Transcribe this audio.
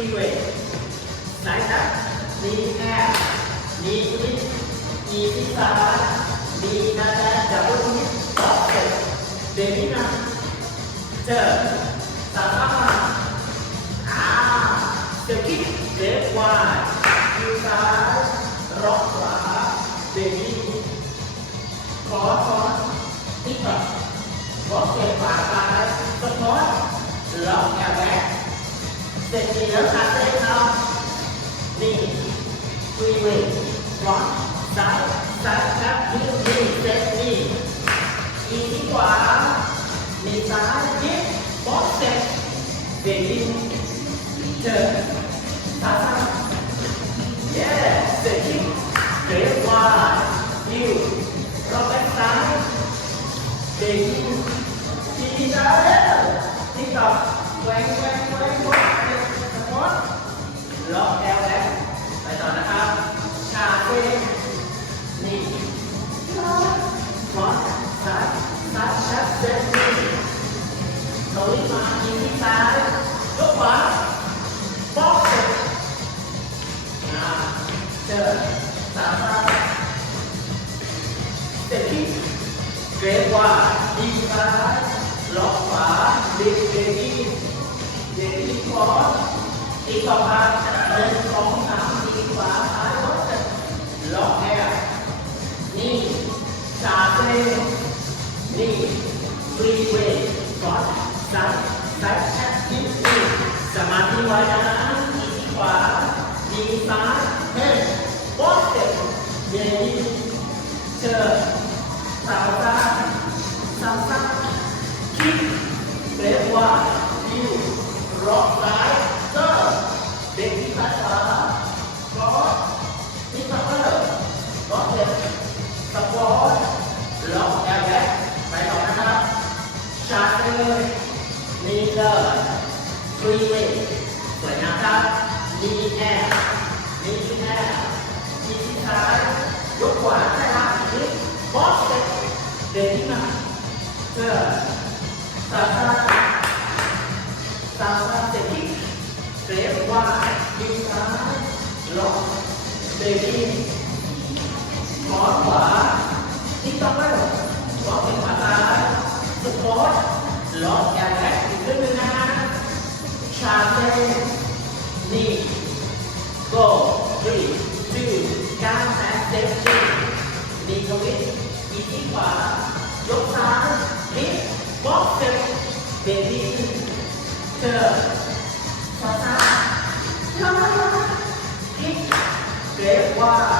มีแอบมีทิศมีทิศซ้ามีนาแดนดับเบิลทิศออฟเซ็ตเดมินาเจอสามารถมาอ่าเดี๋ยวคิดเดฟวายคิวซ้ายร็อกขวาเดมิขอขอติ๊กต่อบล็อกเก็บขวาซ้ายสปอร์ตล็อกแอบแบ็ค เสร็จดีแล้วขาเต้นเอานี่ฟรีเวทฟรอนซ้ายซ้ายครับยืดนี่เซตนี่อีที่ขวามีซ้ายยิบบ็อกเซ็ตเบบี้เจอซ้ายซ้ายเย้เซตคิกเกรฟวายยิวรอบแบ็คซ้ายเบบี้ทีซ้ายแล้วติ๊กต่อแหวงแหวงแหวงบ็อกเซ็ตสปอร์ต ล็อกแอลแล้วไปต่อนะครับ ชาเต้นี่ฟอนซ้ายซ้ายชัดเซ็ตนี่เขาลิมาอีที่ซ้ายยกขวาบ็อกเซ็ตอ่าเจอสามซ้ายเต็มที่เกรฟว่าดีซ้ายล็อกขวาดิฟเบบี้เเวย์ฟอนซ้ายซ้ายแอคทีฟนี่สมาธิไว้นะอีกขวาดีซ้ายเฮ้บอสเต็ปเย็นเชิญสาวซ้ายสาวซ้ายคิกเบรกว่าดิวร็อกซ้าย ฟรีเวย์สวยงามครับนีแอร์นีแอร์ทีที่ซ้ายยกขวาได้รับอีกบอสเต็ปเด็กที่มาเจอซาซาซาซาเต็ปที่เกรฟว่าดีซ้ายล็อกเบบี้ นี่ go three two การแตะเต็มที่นี่ทวิตอีกที่ขวายกซ้ายฮิตบ็อกเซ็ตเบบี้เจอซาซาลาลาลาฮิตเกรฟว่าดิวล็อกแอคซ้า